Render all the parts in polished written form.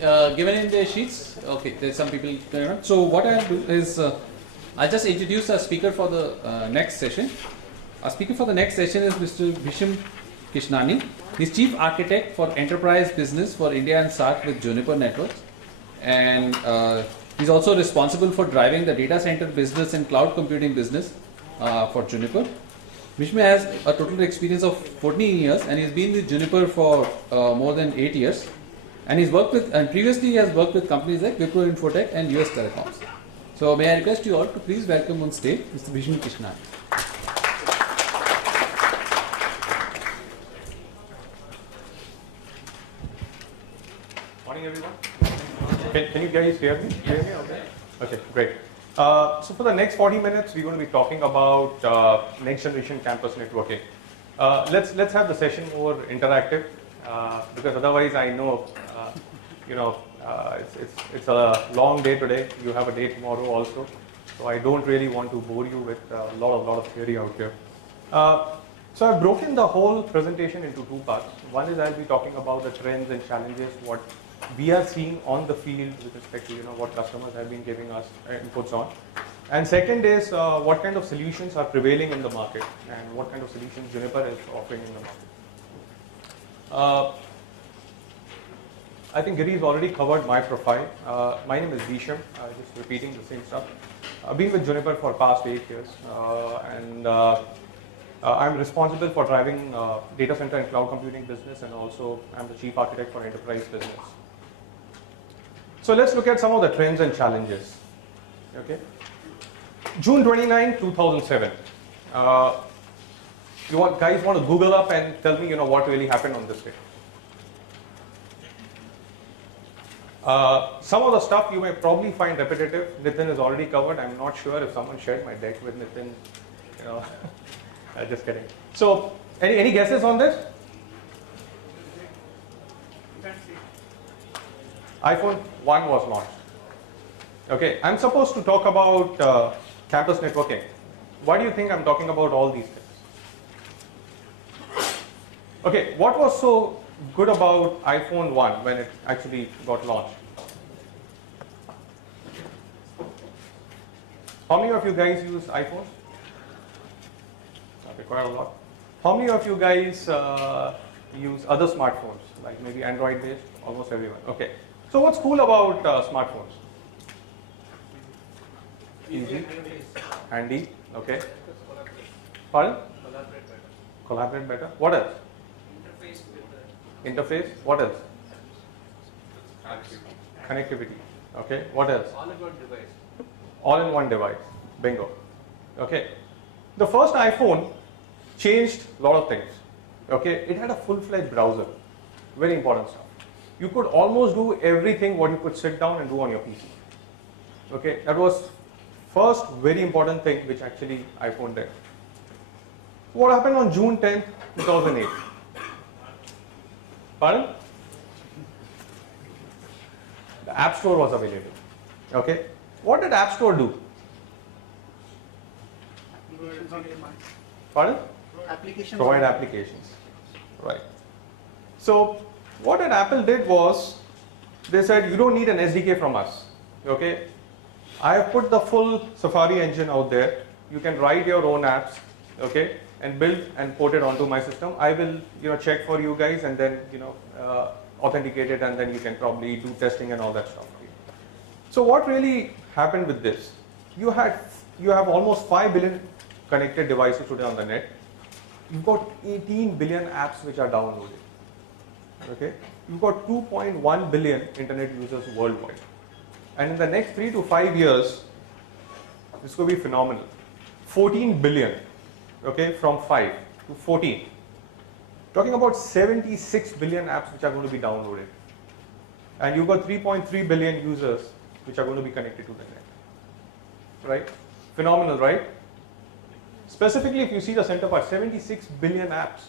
given in the sheets? Okay, there's some people going on. So what I'll do is I'll just introduce our speaker for the next session. Our speaker for the next session is Mr. Bhisham Krishnani. He's Chief Architect for Enterprise Business for India and SAARC with Juniper Networks. And he's also responsible for driving the data center business and cloud computing business for Juniper. Bhisham has a total experience of 14 years and he's been with Juniper for more than 8 years. And he's worked with, and previously he has worked with companies like Wipro Infotech and US Telecoms. So may I request you all to please welcome on stage Mr. Bhisham Krishnani. Morning, everyone. Can you guys hear me? Okay, great. So for the next 40 minutes, we're going to be talking about next generation campus networking. Let's have the session more interactive because otherwise, I know it's a long day today. You have a day tomorrow also, so I don't really want to bore you with a lot of theory out here. So I've broken the whole presentation into two parts. One is I'll be talking about the trends and challenges, what we are seeing on the field with respect to what customers have been giving us inputs on. And second is what kind of solutions are prevailing in the market and what kind of solutions Juniper is offering in the market. I think Giri's already covered my profile. My name is Bhisham, just repeating the same stuff. I've been with Juniper for past 8 years and I'm responsible for driving data center and cloud computing business, and also I'm the chief architect for enterprise business. So let's look at some of the trends and challenges. Okay, June 29, 2007. Guys want to Google up and tell me what really happened on this day. Some of the stuff you may probably find repetitive. Nitin is already covered. I'm not sure if someone shared my deck with Nitin. Just kidding. So, any guesses on this? iPhone 1 was launched. Okay, I'm supposed to talk about campus networking. Why do you think I'm talking about all these things? Okay, what was so good about iPhone 1 when it actually got launched? How many of you guys use iPhones? Okay, quite a lot. How many of you guys use other smartphones, like maybe Android based? Almost everyone. Okay. So what's cool about smartphones? Easy, handy. Okay. Pardon? Collaborate better. What else? Interface. What else? Connectivity. Okay. What else? All in one device. Bingo. Okay. The first iPhone changed a lot of things. Okay. It had a full-fledged browser. Very important stuff. You could almost do everything what you could sit down and do on your PC. Okay. That was first very important thing which actually iPhone did. What happened on June 10th, 2008? Pardon? The App Store was available. Okay. What did App Store do? Pardon? Provide applications. Right. So what Apple did was they said you don't need an SDK from us. Okay. I have put the full Safari engine out there. You can write your own apps. Okay. And build and port it onto my system. I will check for you guys and then authenticate it, and then you can probably do testing and all that stuff. So what really happened with this? You have almost 5 billion connected devices today on the net. You've got 18 billion apps which are downloaded. Okay, you've got 2.1 billion internet users worldwide, and in the next 3 to 5 years, this could be phenomenal. 14 billion. Okay, from 5 to 14. Talking about 76 billion apps which are going to be downloaded, and you've got 3.3 billion users which are going to be connected to the net. Right? Phenomenal, right? Specifically, if you see the center part, 76 billion apps.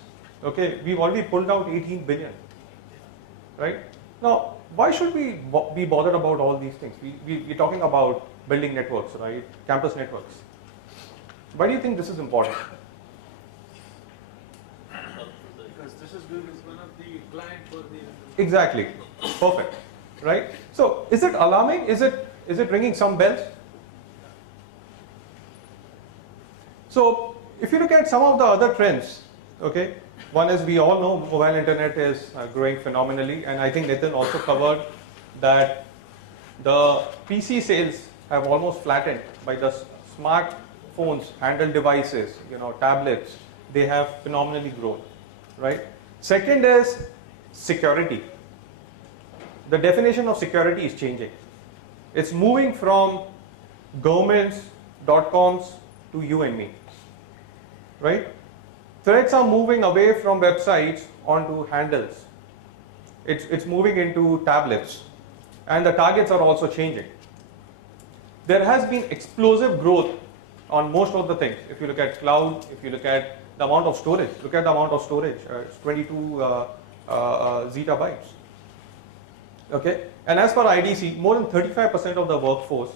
Okay, we've already pulled out 18 billion. Right? Now, why should we be bothered about all these things? We're talking about building networks, right? Campus networks. Why do you think this is important? Because this is one of the client for the... Exactly. Perfect. right? So is it alarming? Is it ringing some bells? So if you look at some of the other trends, okay, one is we all know mobile internet is growing phenomenally, and I think Nitin also covered that the PC sales have almost flattened by the smartphones, handheld devices, tablets, they have phenomenally grown, right? Second is security. The definition of security is changing. It's moving from governments, .coms to you and me, right? Threats are moving away from websites onto handles. It's moving into tablets, and the targets are also changing. There has been explosive growth on most of the things. If you look at cloud, if you look at the amount of storage, look at the amount of storage, it's 22 zettabytes. Okay, and as per IDC, more than 35% of the workforce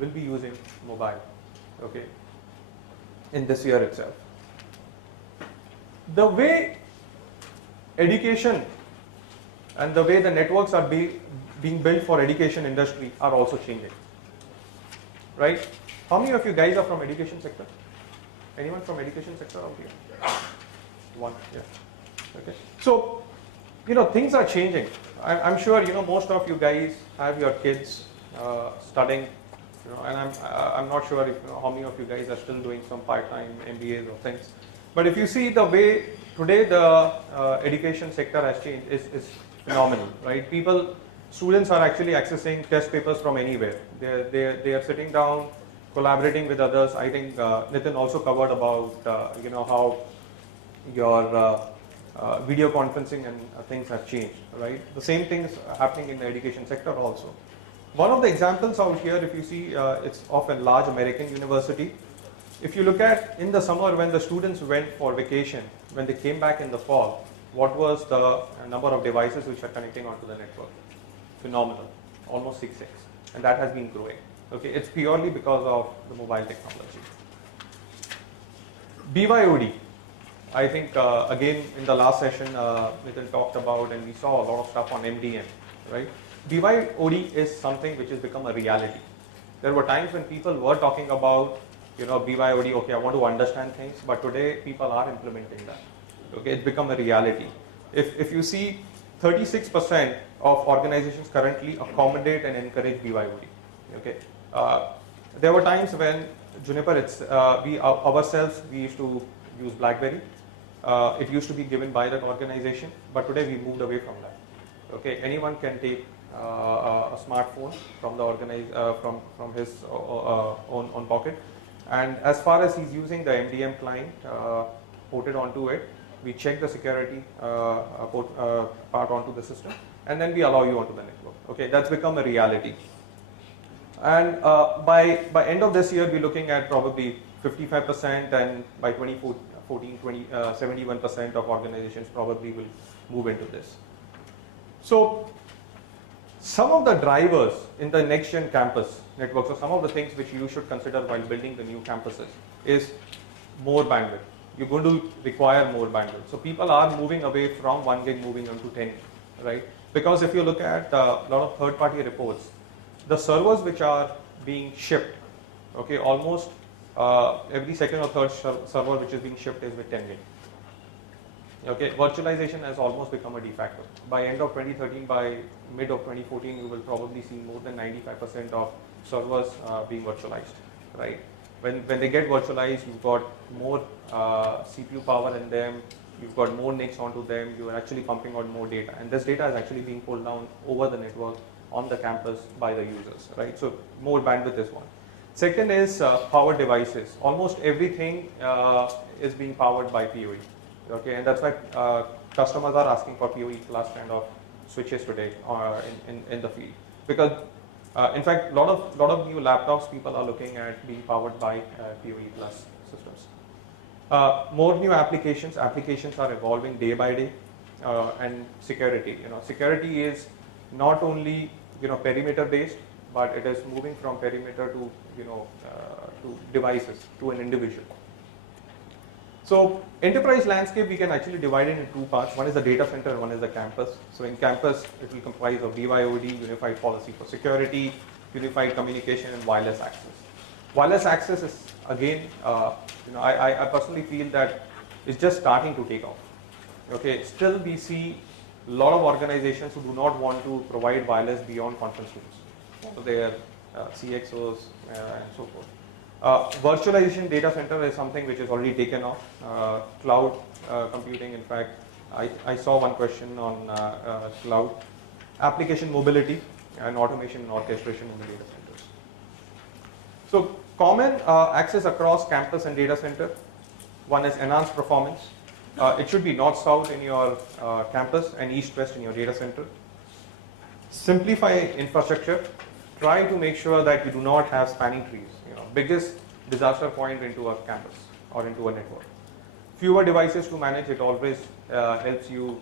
will be using mobile, okay, in this year itself. The way education and the way the networks are being built for education industry are also changing, right? How many of you guys are from education sector? Anyone from education sector out here? One, yeah. Okay. So, things are changing. I'm sure most of you guys have your kids studying, and I'm not sure if how many of you guys are still doing some part-time MBAs or things. But if you see the way today the education sector has changed is phenomenal, right? Students are actually accessing test papers from anywhere. They are sitting down, collaborating with others. I think Nitin also covered about how your video conferencing and things have changed, right? The same thing is happening in the education sector also. One of the examples out here, if you see, it's of a large American university. If you look at in the summer when the students went for vacation, when they came back in the fall, what was the number of devices which are connecting onto the network? Phenomenal, almost 6x, and that has been growing. Okay, it's purely because of the mobile technology. BYOD, I think again in the last session Nitin talked about, and we saw a lot of stuff on MDM, right? BYOD is something which has become a reality. There were times when people were talking about BYOD, okay, I want to understand things, but today people are implementing that. Okay, it's become a reality. If you see, 36% of organizations currently accommodate and encourage BYOD. Okay, there were times when Juniper, we ourselves used to use BlackBerry. It used to be given by that organization, but today we moved away from that. Okay, anyone can take a smartphone from the from his own pocket, and as far as he's using the MDM client ported onto it, we check the security part onto the system, and then we allow you onto the network. Okay, that's become a reality. And by end of this year, we're looking at probably 55%, and by 2014, 71% of organizations probably will move into this. So some of the drivers in the next gen campus networks, or some of the things which you should consider while building the new campuses, is more bandwidth. You're going to require more bandwidth. So people are moving away from 1 gig moving on to 10, right? Because if you look at a lot of third-party reports, the servers which are being shipped, okay, almost every second or third server which is being shipped is with 10 gig. Okay, virtualization has almost become a de facto. By end of 2013, by mid of 2014, you will probably see more than 95% of servers being virtualized, right? When they get virtualized, you've got more CPU power in them, you've got more NICs onto them, you are actually pumping out more data, and this data is actually being pulled down over the network on the campus by the users, right? So more bandwidth is one. Second is power devices. Almost everything is being powered by PoE, okay, and that's why customers are asking for PoE plus kind of switches today in the field, because in fact, lot of new laptops people are looking at being powered by PoE plus systems. More new applications are evolving day by day, and security. Security is not only perimeter based, but it is moving from perimeter to to devices, to an individual. So enterprise landscape, we can actually divide it into two parts. One is the data center and one is the campus. So in campus, it will comprise of VYOD, unified policy for security, unified communication, and wireless access. Wireless access is, again, I personally feel that it's just starting to take off. Okay, still we see a lot of organizations who do not want to provide wireless beyond conference rooms for their CXOs and so forth. Virtualization data center is something which is already taken off. Cloud computing, in fact, I saw one question on cloud. Application mobility and automation and orchestration in the data centers. So common access across campus and data center. One is enhanced performance. It should be north-south in your campus and east-west in your data center. Simplify infrastructure. Try to make sure that you do not have spanning trees. Biggest disaster point into a campus or into a network. Fewer devices to manage, it always helps you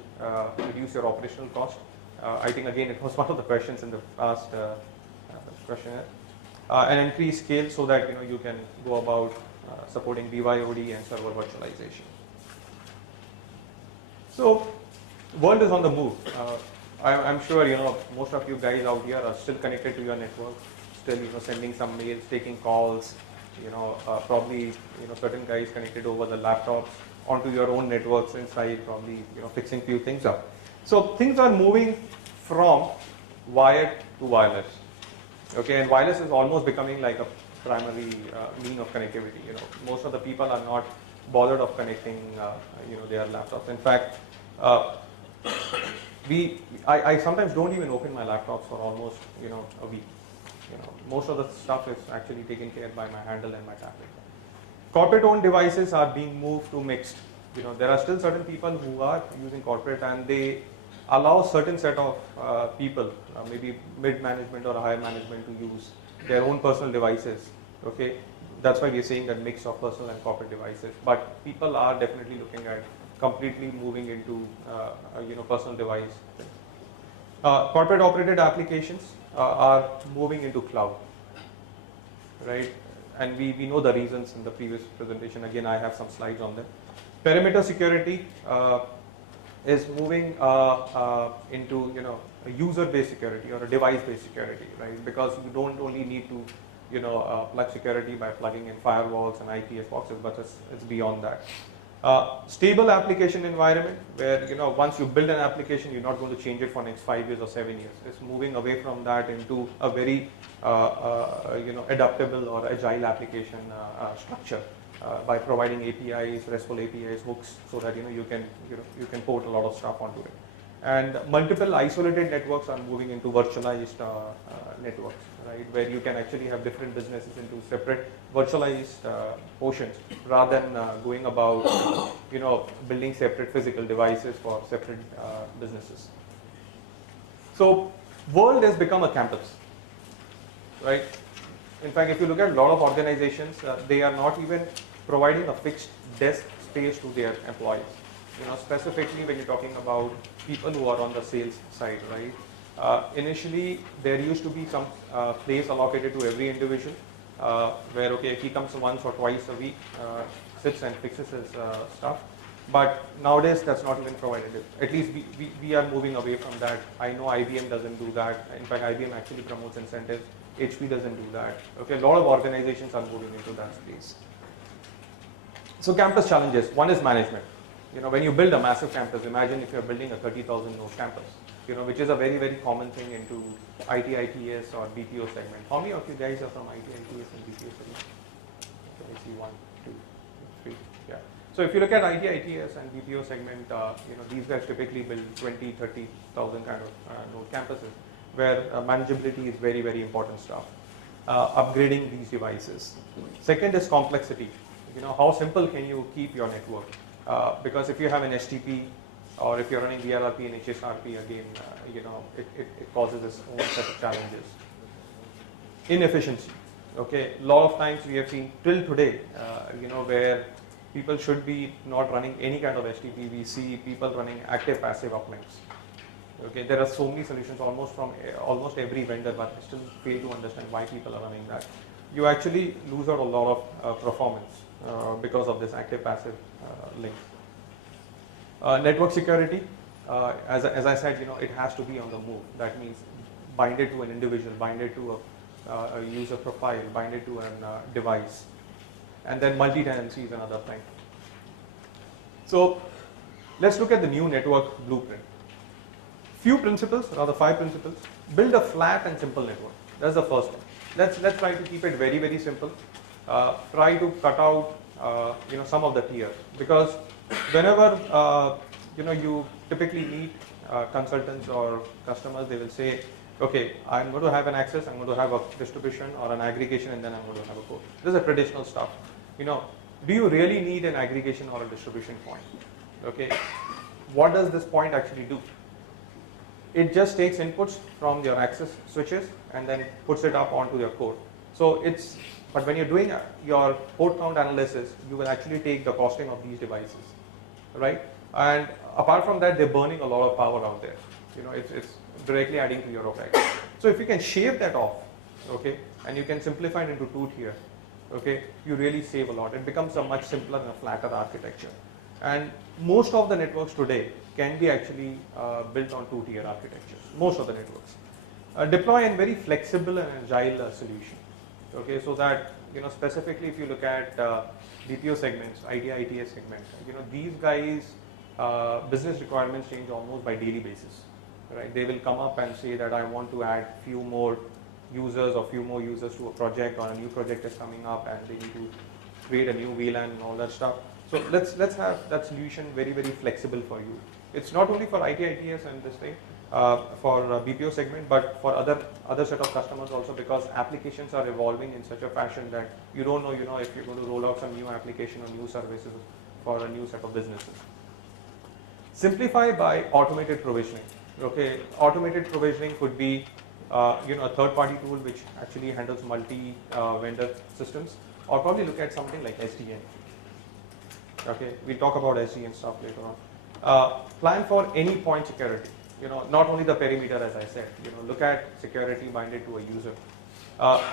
reduce your operational cost. I think again it was one of the questions in the past questionnaire. And increase scale so that you can go about supporting BYOD and server virtualization. So world is on the move. I'm sure most of you guys out here are still connected to your network. Still, sending some mails, taking calls, probably, certain guys connected over the laptops onto your own networks inside, probably, fixing few things up. So things are moving from wired to wireless. Okay, and wireless is almost becoming like a primary mean of connectivity. Most of the people are not bothered of connecting, their laptops. In fact, I sometimes don't even open my laptops for almost, a week. Most of the stuff is actually taken care by my handle and my tablet. Corporate-owned devices are being moved to mixed. There are still certain people who are using corporate, and they allow certain set of people, maybe mid-management or higher management, to use their own personal devices. Okay, that's why we're saying that mix of personal and corporate devices. But people are definitely looking at completely moving into personal device. Corporate operated applications are moving into cloud, right? And we know the reasons in the previous presentation. Again, I have some slides on them. Perimeter security is moving into a user-based security or a device-based security, right? Because you don't only need to plug security by plugging in firewalls and IPS boxes, but it's beyond that. Stable application environment, where once you build an application, you're not going to change it for next 5 years or 7 years. It's moving away from that into a very adaptable or agile application structure by providing APIs, RESTful APIs, hooks, so that you can port a lot of stuff onto it. And multiple isolated networks are moving into virtualized networks, right, where you can actually have different businesses into separate virtualized portions, rather than going about building separate physical devices for separate businesses. So world has become a campus, right? In fact, if you look at a lot of organizations, they are not even providing a fixed desk space to their employees. Specifically when you're talking about people who are on the sales side, right? Initially, there used to be some place allocated to every individual, where, okay, he comes once or twice a week, sits and fixes his stuff. But nowadays, that's not even provided. At least we are moving away from that. I know IBM doesn't do that. In fact, IBM actually promotes incentives. HP doesn't do that. Okay, a lot of organizations are moving into that space. So campus challenges. One is management. When you build a massive campus, imagine if you're building a 30,000 node campus, which is a very, very common thing into IT, ITS or BPO segment. How many of you guys are from IT, ITS and BPO segment? Okay, I see 1, 2, 3, yeah. So if you look at IT, ITS and BPO segment, these guys typically build 20, 30,000 kind of node campuses, where manageability is very, very important stuff. Upgrading these devices. Second is complexity. How simple can you keep your network? Because if you have an STP, or if you're running VRRP and HSRP, again, it causes its own set of challenges. Inefficiency. Okay, a lot of times we have seen till today, where people should be not running any kind of STP. We see people running active passive uplinks. Okay, there are so many solutions from almost every vendor, but I still fail to understand why people are running that. You actually lose out a lot of performance. because of this active-passive link. Network security, as I said, it has to be on the move. That means bind it to an individual, bind it to a user profile, bind it to a device. And then multi-tenancy is another thing. So let's look at the new network blueprint. Few principles, rather 5 principles. Build a flat and simple network. That's the first one. Let's try to keep it very, very simple. Try to cut out some of the tiers, because whenever you typically meet consultants or customers, they will say, okay, I'm going to have an access, I'm going to have a distribution or an aggregation, and then I'm going to have a core. This is a traditional stuff. Do you really need an aggregation or a distribution point? Okay, what does this point actually do? It just takes inputs from your access switches and then puts it up onto your core. So but when you're doing your port count analysis, you will actually take the costing of these devices, right? And apart from that, they're burning a lot of power out there. It's directly adding to your OpEx. So if you can shave that off, okay, and you can simplify it into 2 tier, okay, you really save a lot. It becomes a much simpler and a flatter architecture. And most of the networks today can be actually built on 2-tier architectures. Most of the networks. Deploy a very flexible and agile solution. Okay, so that specifically if you look at BPO segments, ITS segments, these guys business requirements change almost by daily basis. Right? They will come up and say that I want to add few more users to a project, or a new project is coming up and they need to create a new VLAN and all that stuff. So let's have that solution very, very flexible for you. It's not only for ITS and this thing, for BPO segment, but for other set of customers also, because applications are evolving in such a fashion that you don't know, if you're going to roll out some new application or new services for a new set of businesses. Simplify by automated provisioning. Okay, automated provisioning could be a third-party tool which actually handles multi-vendor systems, or probably look at something like SDN. Okay, we'll talk about SDN stuff later on. Plan for any point security. Not only the perimeter, as I said. Look at security binded to a user.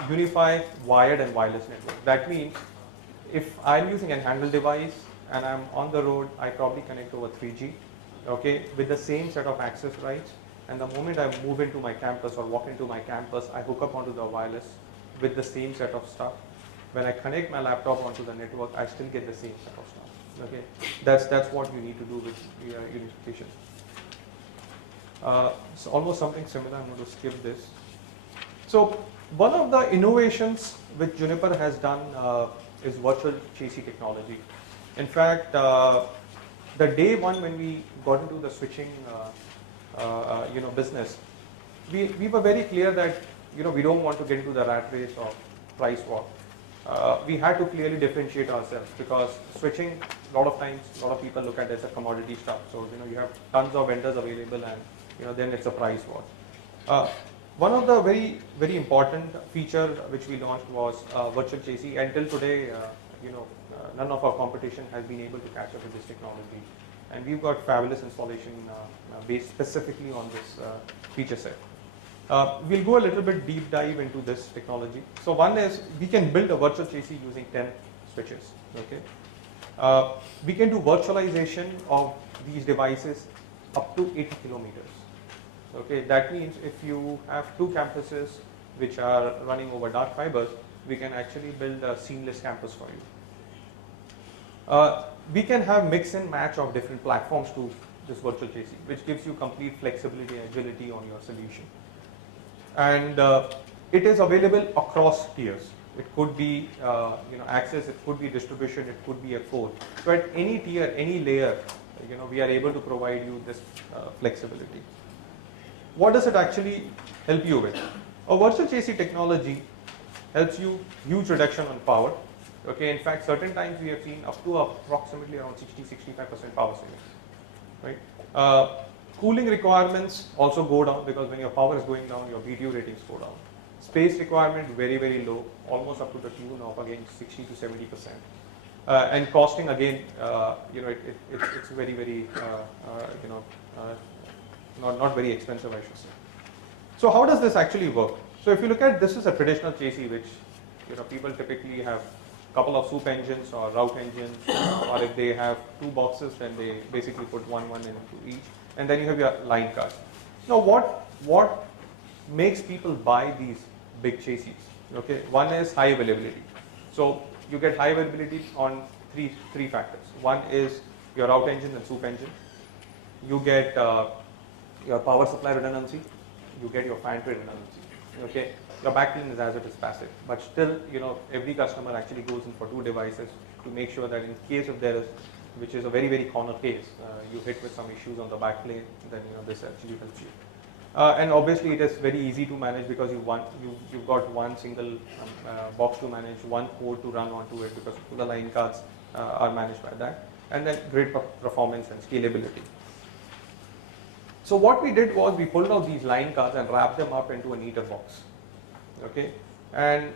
Unify wired and wireless network. That means if I'm using a handheld device and I'm on the road, I probably connect over 3G. Okay, with the same set of access rights. And the moment I move into my campus or walk into my campus, I hook up onto the wireless with the same set of stuff. When I connect my laptop onto the network, I still get the same set of stuff. Okay, that's what you need to do with unification. It's almost something similar. I'm going to skip this. So one of the innovations which Juniper has done is virtual chassis technology. In fact, the day one when we got into the switching business, we were very clear that we don't want to get into the rat race of price war. We had to clearly differentiate ourselves, because switching, a lot of times, a lot of people look at it as a commodity stuff. So you have tons of vendors available, and then it's a price war. One of the very, very important feature which we launched was virtual chassis. Until today, none of our competition has been able to catch up with this technology, and we've got fabulous installation based specifically on this feature set. We'll go a little bit deep dive into this technology. So one is we can build a virtual chassis using 10 switches. Okay, we can do virtualization of these devices up to 80 kilometers. Okay, that means if you have 2 campuses which are running over dark fibers, we can actually build a seamless campus for you. We can have mix and match of different platforms to this virtual chassis, which gives you complete flexibility and agility on your solution. And it is available across tiers. It could be access, it could be distribution, it could be a core. So at any tier, any layer, we are able to provide you this flexibility. What does it actually help you with? A virtual chassis technology helps you huge reduction on power. Okay, in fact, certain times we have seen up to approximately around 60-65% power savings. Right? Cooling requirements also go down, because when your power is going down, your BTU ratings go down. Space requirement very, very low, almost up to the tune of again 60-70%. And costing again, it's very, very not very expensive, I should say. So how does this actually work? So if you look at this, is a traditional chassis which people typically have couple of soup engines or route engines, or if they have two boxes, then they basically put one into each, and then you have your line card. Now, what makes people buy these big chassis? Okay, one is high availability. So you get high availability on three factors. One is your route engine and soup engine. You get your power supply redundancy. You get your fan tray redundancy. Okay, your backplane is as it is passive, but still, every customer actually goes in for two devices to make sure that in case if there is, which is a very, very corner case, you hit with some issues on the backplane, then this actually helps you. And obviously, it is very easy to manage because you've got one single box to manage, one code to run onto it, because the line cards are managed by that, and then great performance and scalability. So what we did was we pulled out these line cards and wrapped them up into a neater box. Okay, and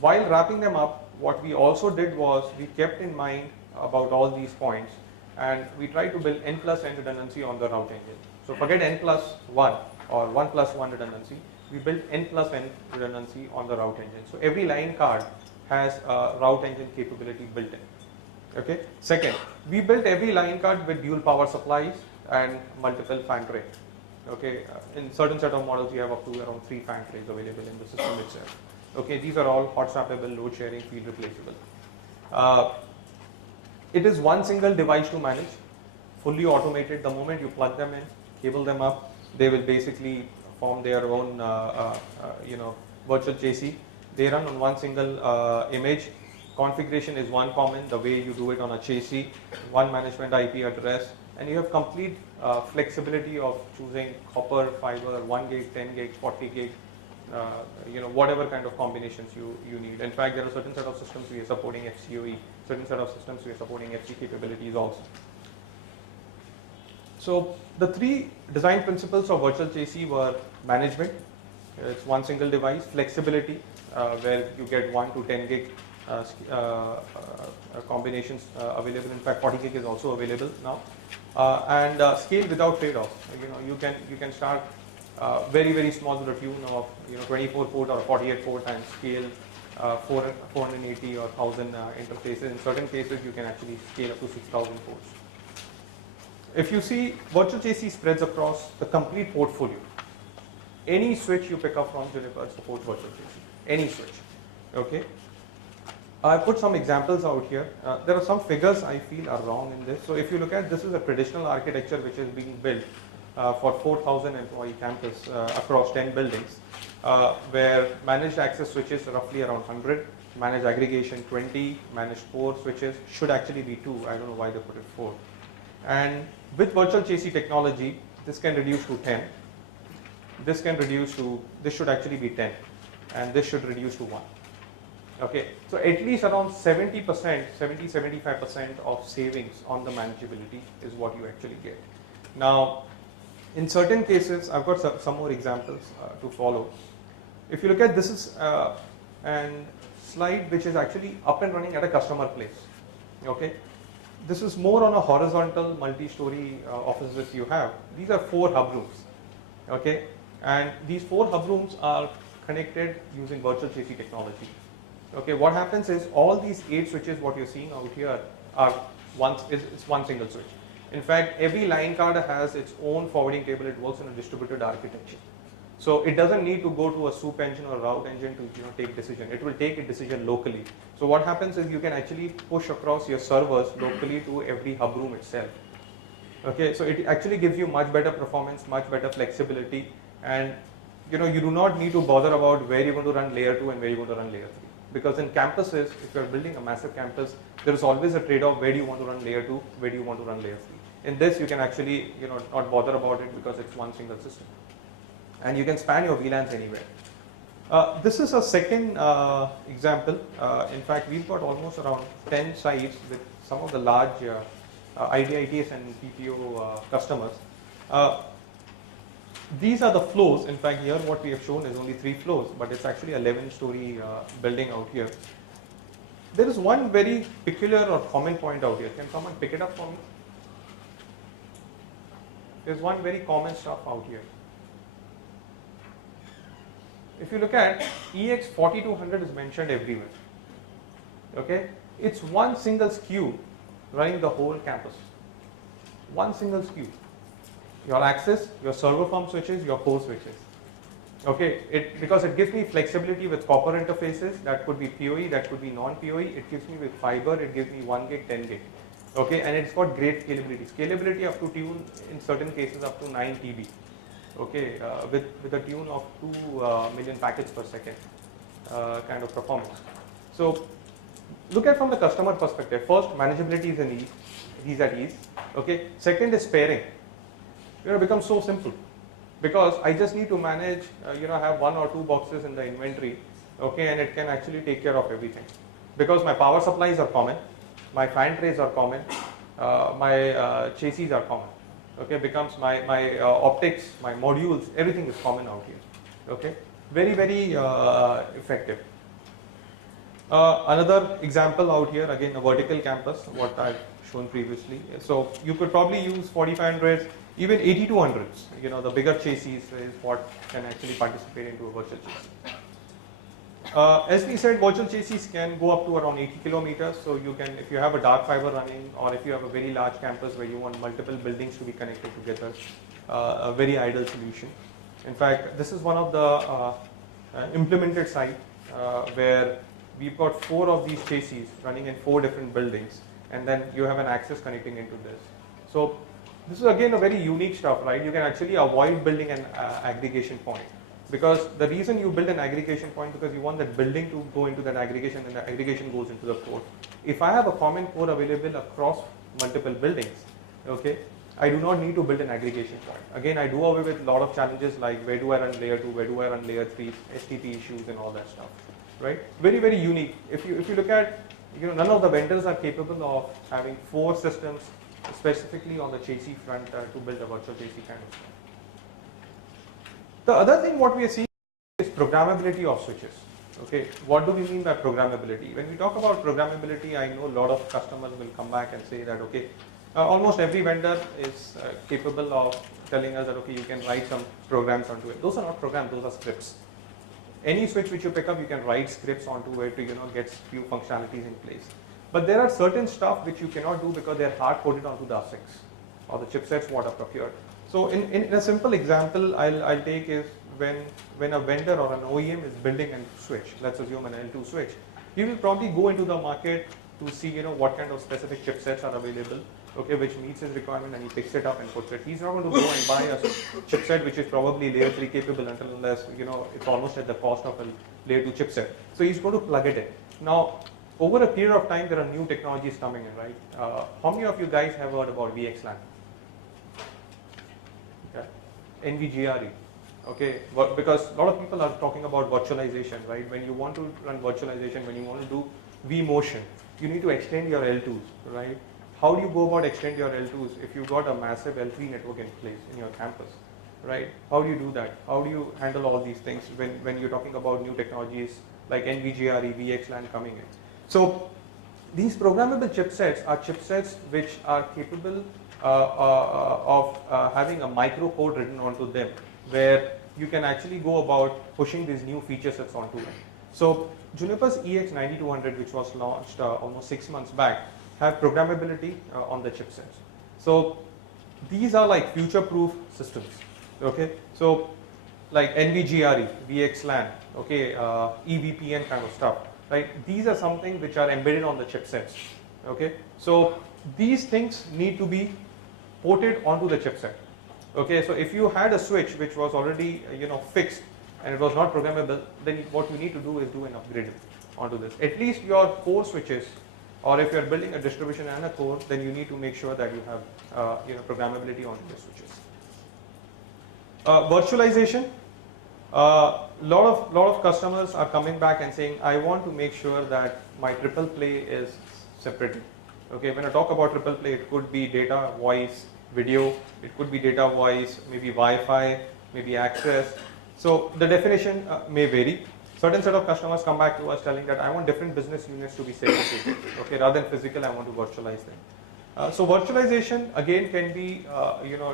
while wrapping them up, what we also did was we kept in mind about all these points, and we tried to build n plus n redundancy on the route engine. So forget n plus 1 or 1 plus 1 redundancy. We built n plus n redundancy on the route engine. So every line card has a route engine capability built in. Okay. Second, we built every line card with dual power supplies and multiple fan tray. Okay, in certain set of models, you have up to around 3 fan trays available in the system itself. Okay, these are all hot swappable, load sharing, field replaceable. It is one single device to manage, fully automated. The moment you plug them in, cable them up, they will basically form their own, virtual chassis. They run on one single image. Configuration is one common, the way you do it on a chassis, one management IP address, and you have complete flexibility of choosing copper, fiber, 1 gig, 10 gig, 40 gig, whatever kind of combinations you need. In fact, there are certain set of systems we are supporting FCOE, certain set of systems we are supporting FC capabilities also. So the 3 design principles of virtual chassis were management, it's one single device, flexibility, where you get 1 to 10 gig combinations available. In fact, 40 gig is also available now, and scale without trade-off. You can start very, very small to the tune of 24 port or 48 port and scale 480 or 1000 interfaces. In certain cases, you can actually scale up to 6000 ports. If you see, virtual chassis spreads across the complete portfolio. Any switch you pick up from Juniper supports virtual chassis. Any switch. Okay. I put some examples out here. There are some figures I feel are wrong in this. So if you look at, this is a traditional architecture which is being built for 4,000 employee campus across 10 buildings, where managed access switches are roughly around 100, managed aggregation 20, managed core switches should actually be 2. I don't know why they put it 4. And with virtual chassis technology, this can reduce to 10. This can reduce to, this should actually be 10, and this should reduce to 1. Okay, so at least around 70%, 70-75% of savings on the manageability is what you actually get. Now, in certain cases, I've got some more examples to follow. If you look at, this is a slide which is actually up and running at a customer place. Okay, this is more on a horizontal multi-story offices you have. These are 4 hub rooms. Okay, and these 4 hub rooms are connected using virtual chassis technology. Okay, what happens is all these 8 switches, what you're seeing out here, are it's one single switch. In fact, every line card has its own forwarding table. It works in a distributed architecture. So it doesn't need to go to a soup engine or route engine to take decision. It will take a decision locally. So what happens is you can actually push across your servers locally to every hub room itself. Okay, so it actually gives you much better performance, much better flexibility, and you do not need to bother about where you're going to run layer 2 and where you're going to run layer 3. Because in campuses, if you're building a massive campus, there is always a trade-off: where do you want to run layer 2, where do you want to run layer 3. In this, you can actually not bother about it because it's one single system, and you can span your VLANs anywhere. This is a second example. In fact, we've got almost around 10 sites with some of the large IDITs and PPO customers. These are the floors. In fact, here what we have shown is only 3 floors, but it's actually a 11-story building out here. There is one very peculiar or common point out here. Can someone pick it up for me? There's one very common stuff out here. If you look at EX4200 is mentioned everywhere. Okay, it's one single SKU running the whole campus. One single SKU. Your access, your server farm switches, your core switches. Okay, because it gives me flexibility with copper interfaces. That could be PoE, that could be non-PoE. It gives me with fiber, it gives me 1 gig, 10 gig. Okay, and it's got great scalability. Scalability up to tune, in certain cases, up to 9 TB. Okay, with a tune of 2 million packets per second kind of performance. So look at from the customer perspective. First, manageability is an ease. He's at ease. Okay. Second is pairing. It becomes so simple because I just need to manage. Have 1 or 2 boxes in the inventory. Okay, and it can actually take care of everything because my power supplies are common, my fan trays are common, my chassis are common. Okay, becomes my optics, my modules, everything is common out here. Okay, very effective. Another example out here, again a vertical campus, what I've shown previously. So you could probably use 4500s, even 8200s. The bigger chassis is what can actually participate into a virtual chassis. As we said, virtual chassis can go up to around 80 kilometers. So you can, if you have a dark fiber running, or if you have a very large campus where you want multiple buildings to be connected together, a very ideal solution. In fact, this is one of the implemented site where we've got 4 of these chassis running in 4 different buildings, and then you have an access connecting into this. So this is again a very unique stuff, right? You can actually avoid building an aggregation point. Because the reason you build an aggregation point, because you want that building to go into that aggregation, and the aggregation goes into the core. If I have a common core available across multiple buildings, okay, I do not need to build an aggregation point. Again, I do away with a lot of challenges like where do I run layer 2, where do I run layer 3, STP issues and all that stuff, right? Very unique. If you look at, none of the vendors are capable of having 4 systems specifically on the chassis front to build a virtual chassis kind of stuff. The other thing what we are seeing is programmability of switches. Okay, what do we mean by programmability? When we talk about programmability, I know a lot of customers will come back and say that, okay, almost every vendor is capable of telling us that, okay, you can write some programs onto it. Those are not programs, those are scripts. Any switch which you pick up, you can write scripts onto it to, get few functionalities in place. But there are certain stuff which you cannot do because they are hard coded onto the ASICs or the chipsets what are procured. So in a simple example I'll take is when a vendor or an OEM is building a switch, let's assume an L2 switch, he will probably go into the market to see what kind of specific chipsets are available, okay, which meets his requirement, and he picks it up and puts it. He's not going to go and buy a chipset which is probably layer 3 capable unless it's almost at the cost of a layer 2 chipset. So he's going to plug it in. Now over a period of time there are new technologies coming in, right? How many of you guys have heard about VXLAN? NVGRE, okay, because a lot of people are talking about virtualization, right? When you want to run virtualization, when you want to do vMotion, you need to extend your L2s, right? How do you go about extend your L2s if you've got a massive L3 network in place in your campus, right? How do you do that? How do you handle all these things when you're talking about new technologies like NVGRE, VXLAN coming in? So these programmable chipsets are chipsets which are capable of having a microcode written onto them, where you can actually go about pushing these new feature sets onto it. So Juniper's EX9200, which was launched almost 6 months back, have programmability on the chipsets. So these are like future-proof systems. Okay, so like NVGRE, VXLAN, okay, EVPN kind of stuff, right? These are something which are embedded on the chipsets. Okay, so these things need to be ported onto the chipset. Okay, so if you had a switch which was already fixed and it was not programmable, then what you need to do is do an upgrade onto this. At least your core switches, or if you are building a distribution and a core, then you need to make sure that you have programmability onto the switches. Virtualization. Lot of customers are coming back and saying, I want to make sure that my triple play is separated. Okay, when I talk about triple play, it could be data, voice, video, it could be data, voice, maybe Wi-Fi, maybe access. So the definition may vary. Certain set of customers come back to us telling that I want different business units to be segregated. Okay, rather than physical, I want to virtualize them. So virtualization again can be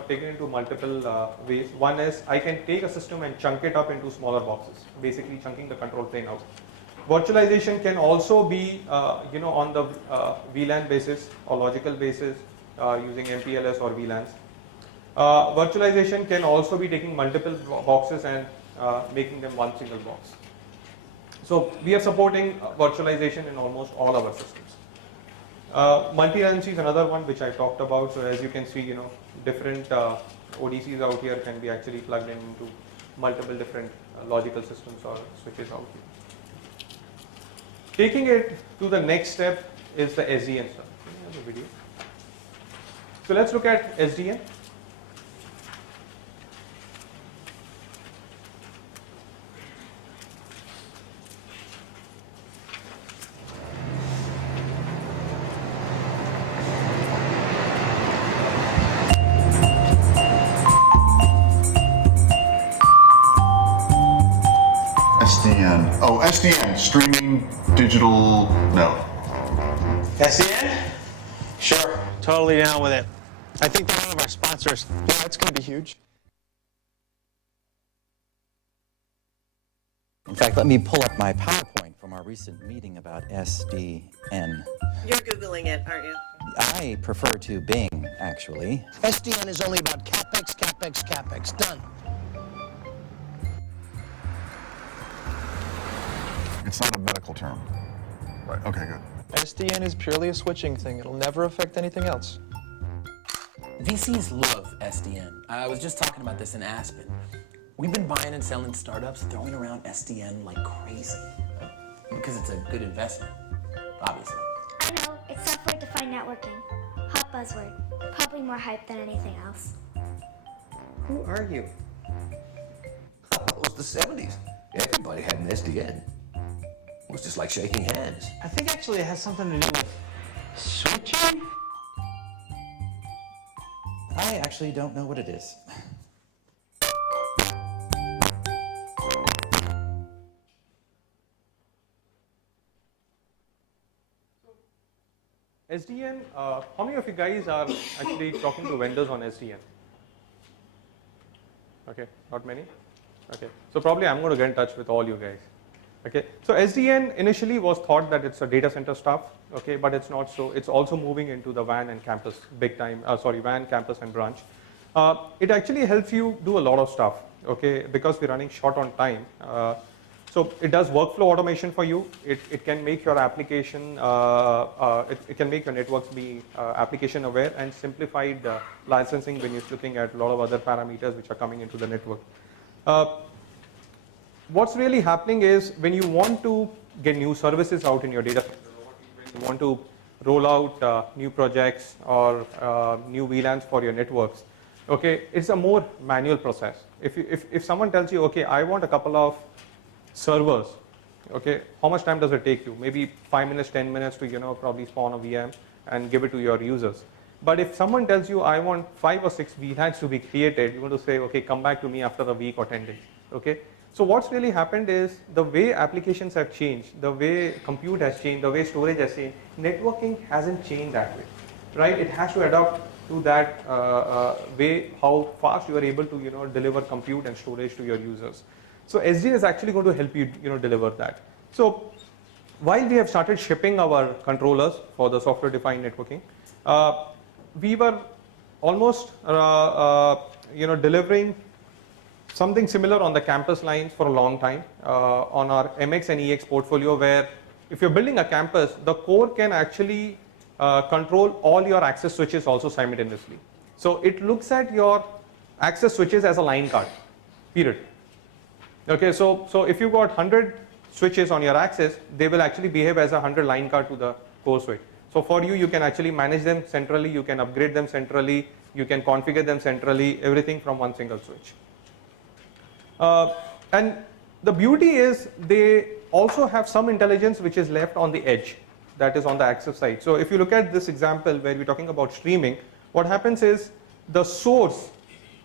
taken into multiple ways. One is I can take a system and chunk it up into smaller boxes, basically chunking the control plane out. Virtualization can also be on the VLAN basis or logical basis using MPLS or VLANs. Virtualization can also be taking multiple boxes and making them one single box. So we are supporting virtualization in almost all our systems. Multi-tenancy is another one which I talked about. So as you can see, different ODCs out here can be actually plugged into multiple different logical systems or switches out here. Taking it to the next step is the SDN stuff. Video. So let's look at SDN. SDN. Oh, SDN, streaming digital, no. SDN? Sure, totally down with it. I think they're one of our sponsors. Yeah, it's going to be huge. In fact, let me pull up my PowerPoint from our recent meeting about SDN. You're Googling it, aren't you? I prefer to Bing, actually. SDN is only about CapEx, CapEx, CapEx. Done. It's not a medical term. Right, okay, good. SDN is purely a switching thing. It'll never affect anything else. VCs love SDN. I was just talking about this in Aspen. We've been buying and selling startups throwing around SDN like crazy. Because it's a good investment, obviously. I know, it's software-defined networking. Hot buzzword. Probably more hype than anything else. Who are you? It was the 70s. Everybody had an SDN. It was just like shaking hands. I think actually it has something to do with switching. I actually don't know what it is. SDN, how many of you guys are actually talking to vendors on SDN? Okay, not many? Okay, so probably I'm going to get in touch with all you guys. Okay, so SDN initially was thought that it's a data center stuff, okay, but it's not so. It's also moving into the WAN and campus, big time, WAN, campus and branch. It actually helps you do a lot of stuff, okay, because we're running short on time. So it does workflow automation for you. It can make your application, it can make your networks be application aware and simplified licensing when you're looking at a lot of other parameters which are coming into the network. What's really happening is when you want to get new services out in your data center, when you want to roll out new projects or new VLANs for your networks, okay, it's a more manual process. If someone tells you, okay, I want a couple of servers, okay, how much time does it take you? Maybe 5 minutes, 10 minutes to probably spawn a VM and give it to your users. But if someone tells you, I want 5 or 6 VLANs to be created, you want to say, okay, come back to me after a week or 10 days, okay? So what's really happened is the way applications have changed, the way compute has changed, the way storage has changed, networking hasn't changed that way, right? It has to adapt to that way, how fast you are able to deliver compute and storage to your users. So SDN is actually going to help you deliver that. So while we have started shipping our controllers for the software-defined networking, we were almost delivering something similar on the campus lines for a long time on our MX and EX portfolio, where if you're building a campus, the core can actually control all your access switches also simultaneously. So it looks at your access switches as a line card, period. Okay, so if you've got 100 switches on your access, they will actually behave as a 100 line card to the core switch. So for you, you can actually manage them centrally, you can upgrade them centrally, you can configure them centrally, everything from one single switch. And the beauty is they also have some intelligence which is left on the edge, that is on the access side. So if you look at this example where we're talking about streaming, what happens is the source,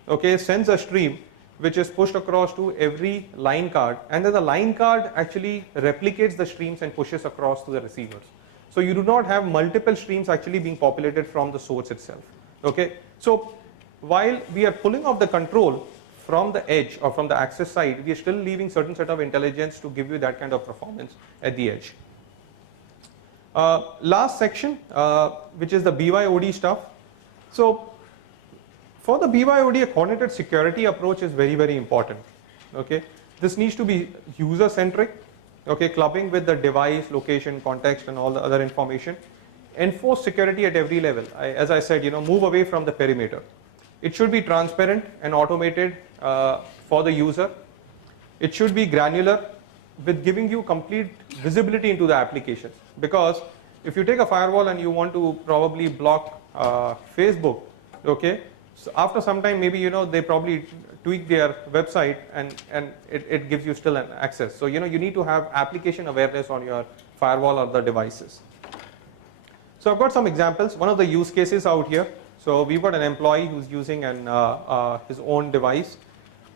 okay, sends a stream which is pushed across to every line card, and then the line card actually replicates the streams and pushes across to the receivers. So you do not have multiple streams actually being populated from the source itself. Okay, so while we are pulling off the control from the edge or from the access side, we are still leaving certain set of intelligence to give you that kind of performance at the edge. Last section, which is the BYOD stuff. So for the BYOD, a coordinated security approach is very, very important. Okay, this needs to be user centric. Okay, clubbing with the device, location, context, and all the other information. Enforce security at every level. As I said, move away from the perimeter. It should be transparent and automated for the user. It should be granular with giving you complete visibility into the application. Because if you take a firewall and you want to probably block Facebook, okay, so after some time maybe they probably tweak their website and it gives you still an access. So you need to have application awareness on your firewall or the devices. So I've got some examples. One of the use cases out here. So we've got an employee who's using his own device.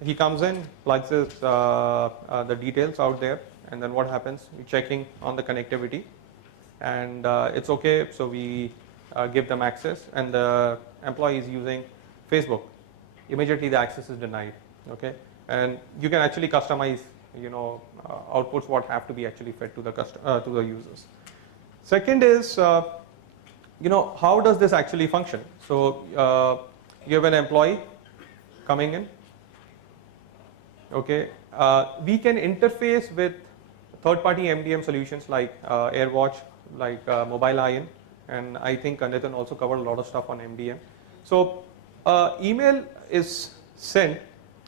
He comes in, plugs his, the details out there, and then what happens? We're checking on the connectivity, and it's okay. So we give them access, and the employee is using Facebook. Immediately the access is denied. Okay, and you can actually customize, outputs what have to be actually fed to the users. Second is, how does this actually function? So you have an employee coming in. Okay, we can interface with third-party MDM solutions like AirWatch, like Mobile Iron, and I think Nitin also covered a lot of stuff on MDM. So email is sent.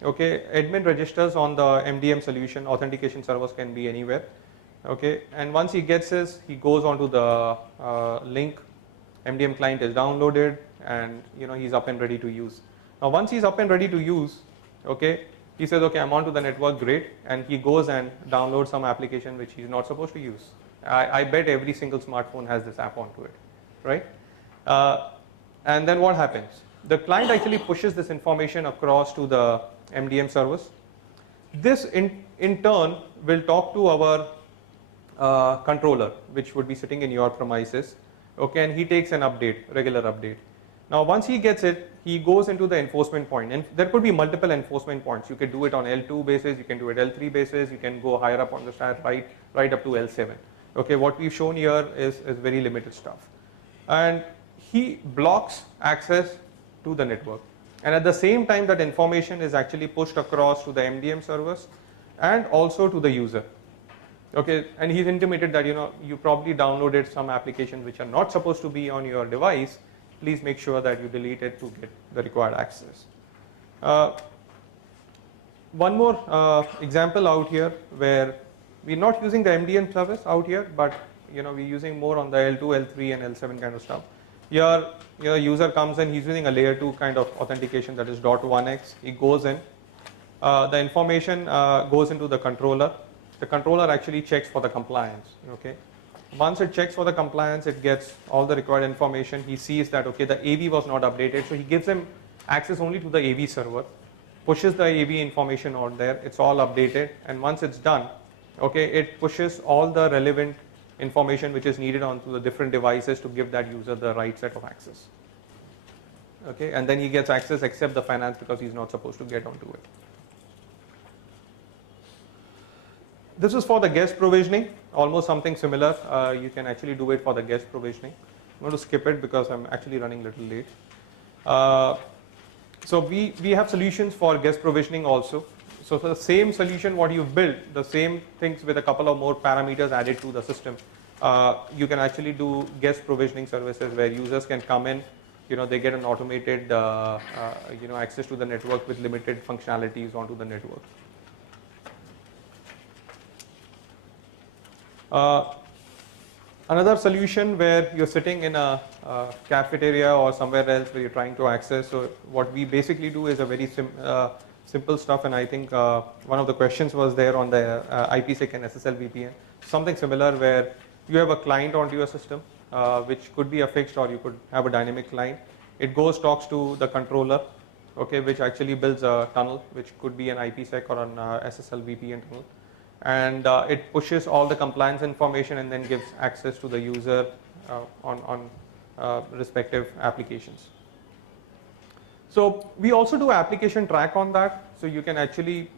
Okay, admin registers on the MDM solution. Authentication servers can be anywhere. Okay, and once he gets this, he goes onto the link. MDM client is downloaded, and he's up and ready to use. Now once he's up and ready to use, okay, he says, okay, I'm onto the network, great, and he goes and downloads some application which he's not supposed to use. I bet every single smartphone has this app onto it, right? And then what happens? The client actually pushes this information across to the MDM service. This in turn will talk to our controller, which would be sitting in your premises. Okay, and he takes an update, regular update. Now once he gets it, he goes into the enforcement point, and there could be multiple enforcement points. You can do it on L2 basis, you can do it L3 basis, you can go higher up on the stack, right up to L7. Okay, what we've shown here is very limited stuff. And he blocks access to the network. And at the same time, that information is actually pushed across to the MDM service and also to the user. Okay, and he's intimated that you probably downloaded some applications which are not supposed to be on your device. Please make sure that you delete it to get the required access. One more example out here where we're not using the MDM service out here, but we're using more on the L2, L3, and L7 kind of stuff. Here, user comes in, he's using a layer 2 kind of authentication, that is .1x. He goes in, the information goes into the controller. The controller actually checks for the compliance. Okay, once it checks for the compliance, it gets all the required information. He sees that okay, the AV was not updated, so he gives him access only to the AV server, pushes the AV information out there. It's all updated, and once it's done, okay, it pushes all the relevant information which is needed onto the different devices to give that user the right set of access. Okay, and then he gets access except the finance because he's not supposed to get onto it. This is for the guest provisioning, almost something similar. You can actually do it for the guest provisioning. I'm going to skip it because I'm actually running a little late. So we have solutions for guest provisioning also. So for the same solution what you've built, the same things with a couple of more parameters added to the system, you can actually do guest provisioning services where users can come in, they get an automated access to the network with limited functionalities onto the network. Another solution where you're sitting in a cafeteria or somewhere else where you're trying to access. So what we basically do is a very simple stuff, and I think one of the questions was there on the IPsec and SSL VPN. Something similar where you have a client onto your system, which could be a fixed or you could have a dynamic client. It goes, talks to the controller, okay, which actually builds a tunnel, which could be an IPsec or an SSL VPN tunnel. And it pushes all the compliance information and then gives access to the user on respective applications. So we also do application track on that. So you can actually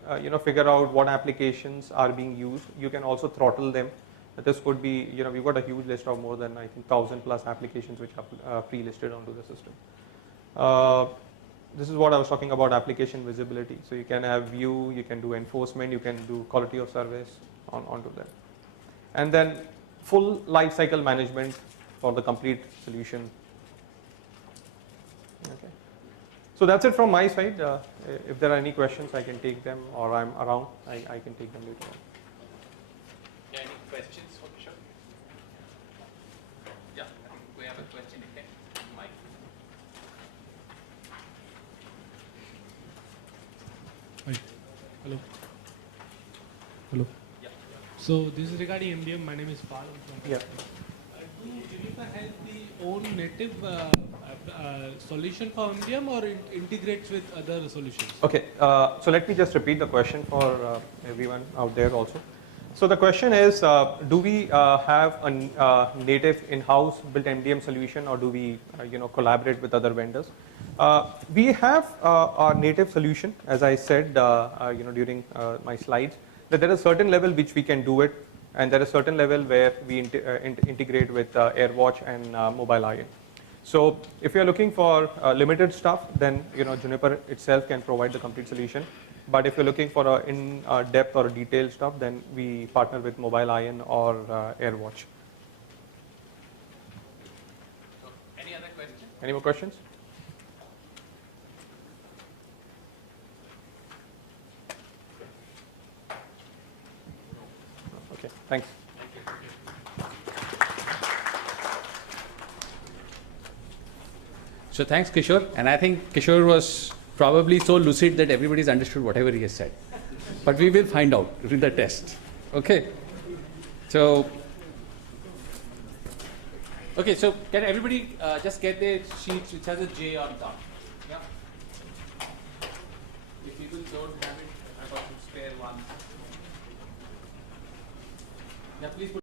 figure out what applications are being used. You can also throttle them. This could be, we've got a huge list of more than I think 1,000+ applications which are pre-listed onto the system. This is what I was talking about, application visibility. So you can have view, you can do enforcement, you can do quality of service onto them. And then full life cycle management for the complete solution. Okay. So that's it from my side. If there are any questions, I can take them, or I'm around, I can take them later on. Yeah, any questions for Kishore? Yeah, I think we have a question. Okay, Mike. Hi. Hello. Hello. Yeah. So this is regarding MDM. My name is Pal. Yeah. Do Juniper has the own native solution for MDM, or it integrates with other solutions? Okay. So let me just repeat the question for everyone out there also. So the question is, do we have a native in-house built MDM solution, or do we collaborate with other vendors? We have our native solution, as I said during my slides, that there is a certain level which we can do it, and there is a certain level where we integrate with AirWatch and Mobile IN. So if you're looking for limited stuff, then Juniper itself can provide the complete solution. But if you're looking for in-depth or detailed stuff, then we partner with Mobile IN or AirWatch. Any other questions? Any more questions? Okay, thanks. So thanks, Kishore. And I think Kishore was probably so lucid that everybody's understood whatever he has said. But we will find out during the test. Okay. So can everybody just get their sheets which has a J on top? Yeah. If people don't have it, I got some spare ones. Yeah, please put